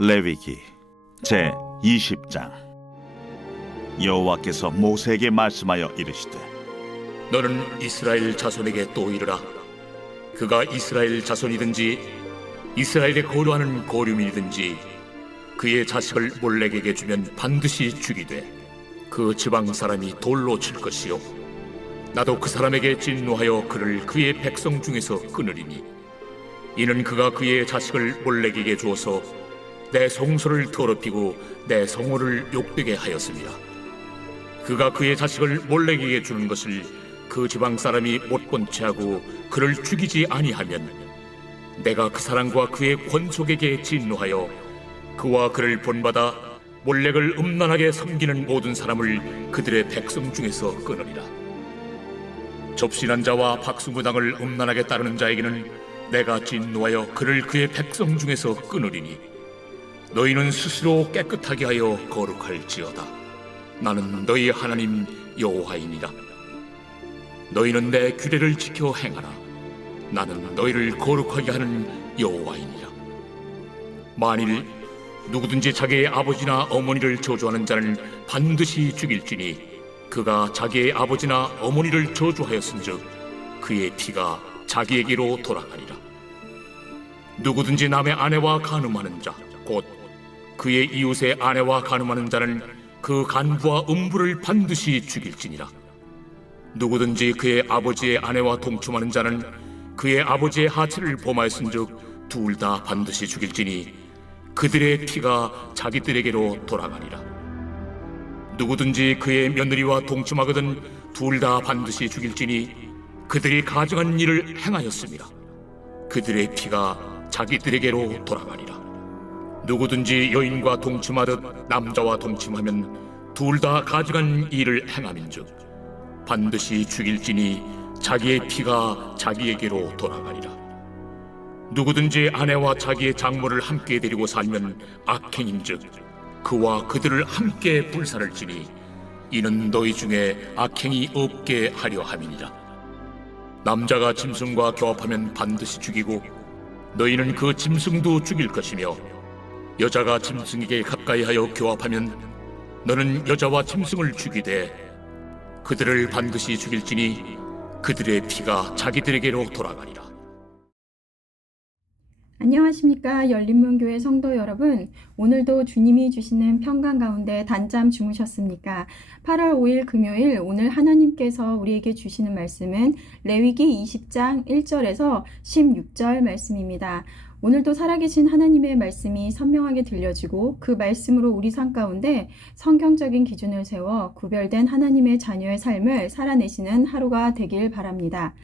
레위기 제 20장. 여호와께서 모세에게 말씀하여 이르시되, 너는 이스라엘 자손에게 또 이르라. 그가 이스라엘 자손이든지 이스라엘에 거류하는 거류민이든지 그의 자식을 몰렉에게 주면 반드시 죽이되 그 지방 사람이 돌로 칠 것이요 나도 그 사람에게 진노하여 그를 그의 백성 중에서 끊으리니 이는 그가 그의 자식을 몰렉에게 주어서 내 성소를 더럽히고 내 성호를 욕되게 하였습니다. 그가 그의 자식을 몰렉에게 주는 것을 그 지방 사람이 못 본 채하고 그를 죽이지 아니하면 내가 그 사람과 그의 권속에게 진노하여 그와 그를 본받아 몰렉을 음란하게 섬기는 모든 사람을 그들의 백성 중에서 끊으리라. 접신한 자와 박수무당을 음란하게 따르는 자에게는 내가 진노하여 그를 그의 백성 중에서 끊으리니 너희는 스스로 깨끗하게 하여 거룩할지어다. 나는 너희 하나님 여호와이니라. 너희는 내 규례를 지켜 행하라. 나는 너희를 거룩하게 하는 여호와이니라. 만일 누구든지 자기의 아버지나 어머니를 저주하는 자는 반드시 죽일지니 그가 자기의 아버지나 어머니를 저주하였은즉 그의 피가 자기에게로 돌아가리라. 누구든지 남의 아내와 간음하는 자 곧 그의 이웃의 아내와 간음하는 자는 그 간부와 음부를 반드시 죽일지니라. 누구든지 그의 아버지의 아내와 동침하는 자는 그의 아버지의 하체를 범하였은즉 둘 다 반드시 죽일지니 그들의 피가 자기들에게로 돌아가리라. 누구든지 그의 며느리와 동침하거든 둘 다 반드시 죽일지니 그들이 가증한 일을 행하였습니다. 그들의 피가 자기들에게로 돌아가리라. 누구든지 여인과 동침하듯 남자와 동침하면 둘 다 가증한 일을 행함인즉 반드시 죽일지니 자기의 피가 자기에게로 돌아가리라. 누구든지 아내와 자기의 장모를 함께 데리고 살면 악행인즉 그와 그들을 함께 불살을지니 이는 너희 중에 악행이 없게 하려 함이니라. 남자가 짐승과 교합하면 반드시 죽이고 너희는 그 짐승도 죽일 것이며 여자가 짐승에게 가까이하여 교합하면 너는 여자와 짐승을 죽이되 그들을 반드시 죽일지니 그들의 피가 자기들에게로 돌아가리라. 안녕하십니까, 열린문교회 성도 여러분. 오늘도 주님이 주시는 평강 가운데 단잠 주무셨습니까? 8월 5일 금요일, 오늘 하나님께서 우리에게 주시는 말씀은 레위기 20장 1절에서 16절 말씀입니다. 오늘도 살아계신 하나님의 말씀이 선명하게 들려지고 그 말씀으로 우리 삶 가운데 성경적인 기준을 세워 구별된 하나님의 자녀의 삶을 살아내시는 하루가 되길 바랍니다.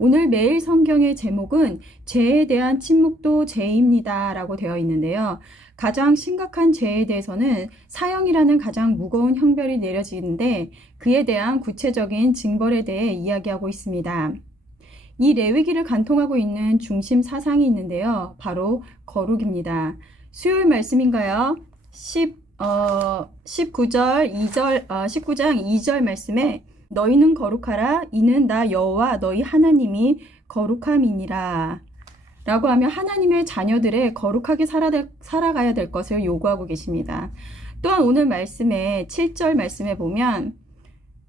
오늘 매일 성경의 제목은 죄에 대한 침묵도 죄입니다 라고 되어 있는데요. 가장 심각한 죄에 대해서는 사형이라는 가장 무거운 형벌이 내려지는데 그에 대한 구체적인 징벌에 대해 이야기하고 있습니다. 이 레위기를 간통하고 있는 중심 사상이 있는데요. 바로 거룩입니다. 수요일 말씀인가요? 19장 2절 말씀에 너희는 거룩하라. 이는 나 여호와 너희 하나님이 거룩함이니라. 라고 하며 하나님의 자녀들의 거룩하게 살아가야 될 것을 요구하고 계십니다. 또한 오늘 말씀에 7절 말씀에 보면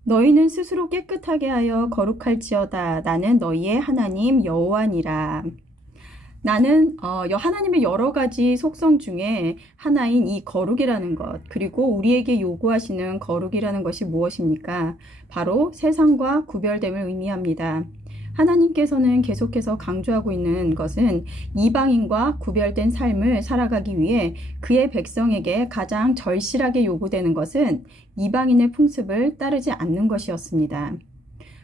너희는 스스로 깨끗하게 하여 거룩할지어다. 나는 너희의 하나님 여호와니라. 나는 하나님의 여러 가지 속성 중에 하나인 이 거룩이라는 것, 그리고 우리에게 요구하시는 거룩이라는 것이 무엇입니까? 바로 세상과 구별됨을 의미합니다. 하나님께서는 계속해서 강조하고 있는 것은 이방인과 구별된 삶을 살아가기 위해 그의 백성에게 가장 절실하게 요구되는 것은 이방인의 풍습을 따르지 않는 것이었습니다.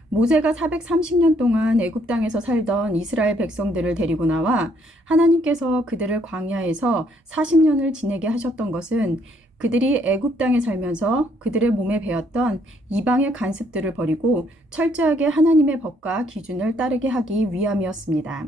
모세가 430년 동안 애굽 땅에서 살던 이스라엘 백성들을 데리고 나와 하나님께서 그들을 광야에서 40년을 지내게 하셨던 것은 그들이 애굽 땅에 살면서 그들의 몸에 배었던 이방의 간습들을 버리고 철저하게 하나님의 법과 기준을 따르게 하기 위함이었습니다.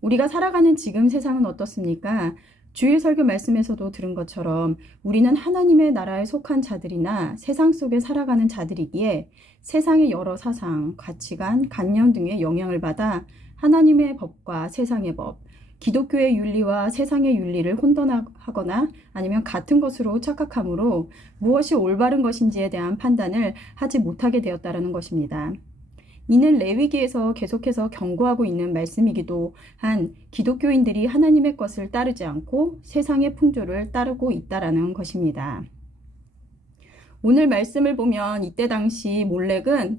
우리가 살아가는 지금 세상은 어떻습니까? 주일 설교 말씀에서도 들은 것처럼 우리는 하나님의 나라에 속한 자들이나 세상 속에 살아가는 자들이기에 세상의 여러 사상, 가치관, 관념 등의 영향을 받아 하나님의 법과 세상의 법, 기독교의 윤리와 세상의 윤리를 혼돈하거나 아니면 같은 것으로 착각함으로 무엇이 올바른 것인지에 대한 판단을 하지 못하게 되었다는 것입니다. 이는 레위기에서 계속해서 경고하고 있는 말씀이기도 한 기독교인들이 하나님의 것을 따르지 않고 세상의 풍조를 따르고 있다라는 것입니다. 오늘 말씀을 보면 이때 당시 몰렉은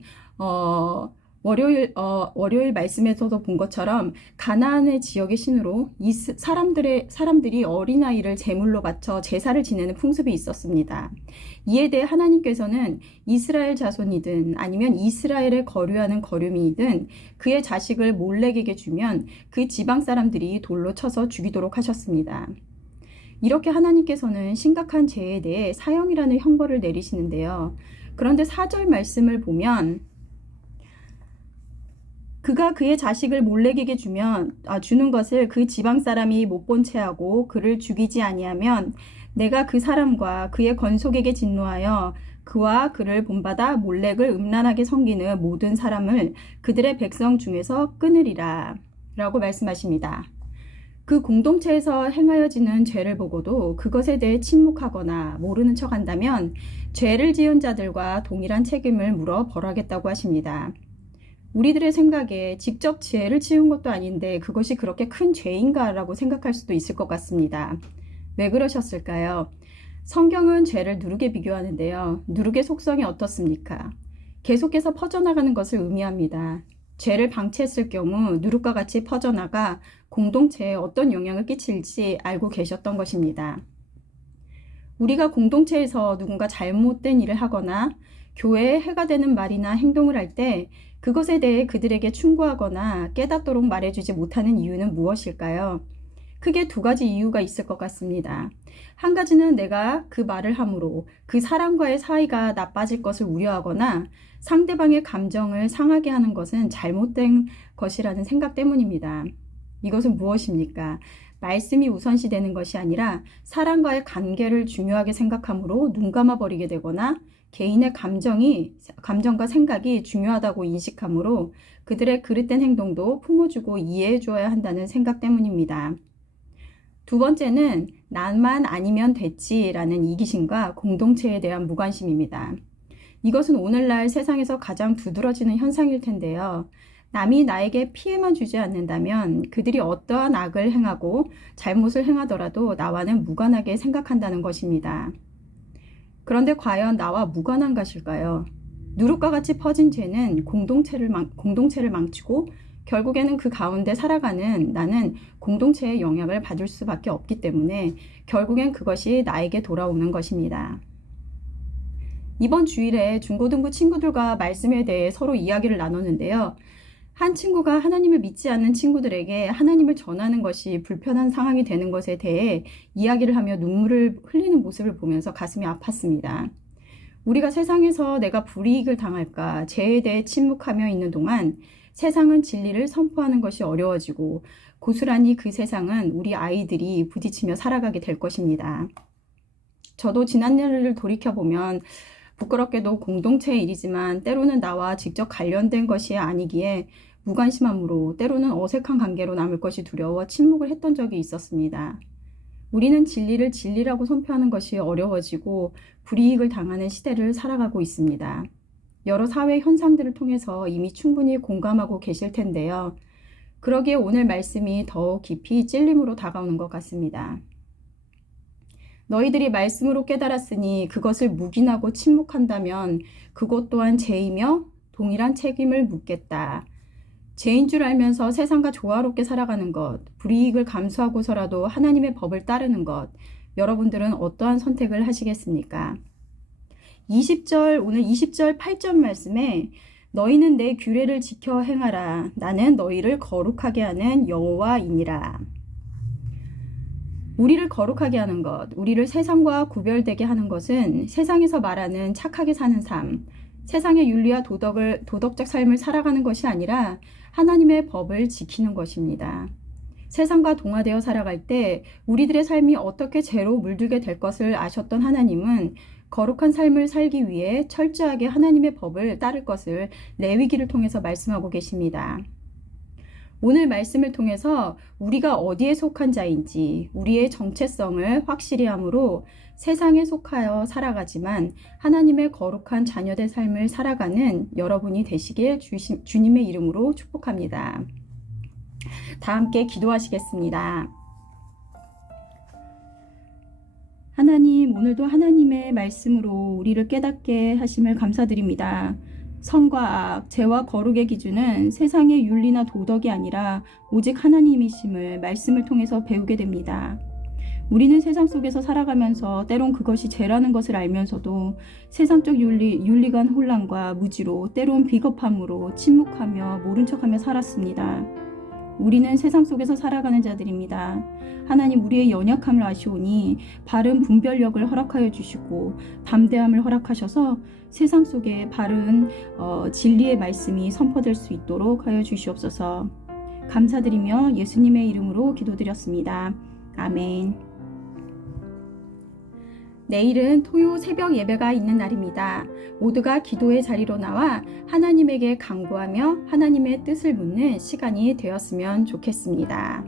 월요일 말씀에서도 본 것처럼 가나안의 지역의 신으로 사람들이 어린아이를 제물로 바쳐 제사를 지내는 풍습이 있었습니다. 이에 대해 하나님께서는 이스라엘 자손이든 아니면 이스라엘에 거류하는 거류민이든 그의 자식을 몰렉에게 주면 그 지방 사람들이 돌로 쳐서 죽이도록 하셨습니다. 이렇게 하나님께서는 심각한 죄에 대해 사형이라는 형벌을 내리시는데요. 그런데 4절 말씀을 보면 그가 그의 자식을 몰렉에게 주는 것을 그 지방 사람이 못 본 채하고 그를 죽이지 아니하면 내가 그 사람과 그의 건속에게 진노하여 그와 그를 본받아 몰렉을 음란하게 섬기는 모든 사람을 그들의 백성 중에서 끊으리라 라고 말씀하십니다. 그 공동체에서 행하여지는 죄를 보고도 그것에 대해 침묵하거나 모르는 척한다면 죄를 지은 자들과 동일한 책임을 물어 벌하겠다고 하십니다. 우리들의 생각에 직접 죄를 지은 것도 아닌데 그것이 그렇게 큰 죄인가라고 생각할 수도 있을 것 같습니다. 왜 그러셨을까요? 성경은 죄를 누룩에 비교하는데요. 누룩의 속성이 어떻습니까? 계속해서 퍼져나가는 것을 의미합니다. 죄를 방치했을 경우 누룩과 같이 퍼져나가 공동체에 어떤 영향을 끼칠지 알고 계셨던 것입니다. 우리가 공동체에서 누군가 잘못된 일을 하거나 교회에 해가 되는 말이나 행동을 할 때 그것에 대해 그들에게 충고하거나 깨닫도록 말해주지 못하는 이유는 무엇일까요? 크게 두 가지 이유가 있을 것 같습니다. 한 가지는 내가 그 말을 함으로 그 사람과의 사이가 나빠질 것을 우려하거나 상대방의 감정을 상하게 하는 것은 잘못된 것이라는 생각 때문입니다. 이것은 무엇입니까? 말씀이 우선시되는 것이 아니라 사람과의 관계를 중요하게 생각함으로 눈 감아버리게 되거나 개인의 감정과 생각이 중요하다고 인식함으로 그들의 그릇된 행동도 품어주고 이해해 주어야 한다는 생각 때문입니다. 두 번째는 나만 아니면 됐지라는 이기심과 공동체에 대한 무관심입니다. 이것은 오늘날 세상에서 가장 두드러지는 현상일 텐데요. 남이 나에게 피해만 주지 않는다면 그들이 어떠한 악을 행하고 잘못을 행하더라도 나와는 무관하게 생각한다는 것입니다. 그런데 과연 나와 무관한 것일까요? 누룩과 같이 퍼진 죄는 공동체를 망치고 결국에는 그 가운데 살아가는 나는 공동체의 영향을 받을 수밖에 없기 때문에 결국엔 그것이 나에게 돌아오는 것입니다. 이번 주일에 중고등부 친구들과 말씀에 대해 서로 이야기를 나눴는데요. 한 친구가 하나님을 믿지 않는 친구들에게 하나님을 전하는 것이 불편한 상황이 되는 것에 대해 이야기를 하며 눈물을 흘리는 모습을 보면서 가슴이 아팠습니다. 우리가 세상에서 내가 불이익을 당할까 죄에 대해 침묵하며 있는 동안 세상은 진리를 선포하는 것이 어려워지고 고스란히 그 세상은 우리 아이들이 부딪히며 살아가게 될 것입니다. 저도 지난 일을 돌이켜보면 부끄럽게도 공동체의 일이지만 때로는 나와 직접 관련된 것이 아니기에 무관심함으로 때로는 어색한 관계로 남을 것이 두려워 침묵을 했던 적이 있었습니다. 우리는 진리를 진리라고 선포하는 것이 어려워지고 불이익을 당하는 시대를 살아가고 있습니다. 여러 사회 현상들을 통해서 이미 충분히 공감하고 계실 텐데요. 그러기에 오늘 말씀이 더욱 깊이 찔림으로 다가오는 것 같습니다. 너희들이 말씀으로 깨달았으니 그것을 묵인하고 침묵한다면 그것 또한 죄이며 동일한 책임을 묻겠다. 죄인 줄 알면서 세상과 조화롭게 살아가는 것, 불이익을 감수하고서라도 하나님의 법을 따르는 것, 여러분들은 어떠한 선택을 하시겠습니까? 오늘 20절 8절 말씀에 너희는 내 규례를 지켜 행하라. 나는 너희를 거룩하게 하는 여호와이니라. 우리를 거룩하게 하는 것, 우리를 세상과 구별되게 하는 것은 세상에서 말하는 착하게 사는 삶, 세상의 윤리와 도덕적 삶을 살아가는 것이 아니라 하나님의 법을 지키는 것입니다. 세상과 동화되어 살아갈 때 우리들의 삶이 어떻게 죄로 물들게 될 것을 아셨던 하나님은 거룩한 삶을 살기 위해 철저하게 하나님의 법을 따를 것을 레위기를 통해서 말씀하고 계십니다. 오늘 말씀을 통해서 우리가 어디에 속한 자인지 우리의 정체성을 확실히 함으로 세상에 속하여 살아가지만 하나님의 거룩한 자녀된 삶을 살아가는 여러분이 되시길 주님의 이름으로 축복합니다. 다 함께 기도하시겠습니다. 하나님, 오늘도 하나님의 말씀으로 우리를 깨닫게 하심을 감사드립니다. 선과 악, 죄와 거룩의 기준은 세상의 윤리나 도덕이 아니라 오직 하나님이심을 말씀을 통해서 배우게 됩니다. 우리는 세상 속에서 살아가면서 때론 그것이 죄라는 것을 알면서도 세상적 윤리관 혼란과 무지로 때론 비겁함으로 침묵하며 모른 척하며 살았습니다. 우리는 세상 속에서 살아가는 자들입니다. 하나님, 우리의 연약함을 아시오니 바른 분별력을 허락하여 주시고 담대함을 허락하셔서 세상 속에 바른 진리의 말씀이 선포될 수 있도록 하여 주시옵소서. 감사드리며 예수님의 이름으로 기도드렸습니다. 아멘. 내일은 토요 새벽 예배가 있는 날입니다. 모두가 기도의 자리로 나와 하나님에게 간구하며 하나님의 뜻을 묻는 시간이 되었으면 좋겠습니다.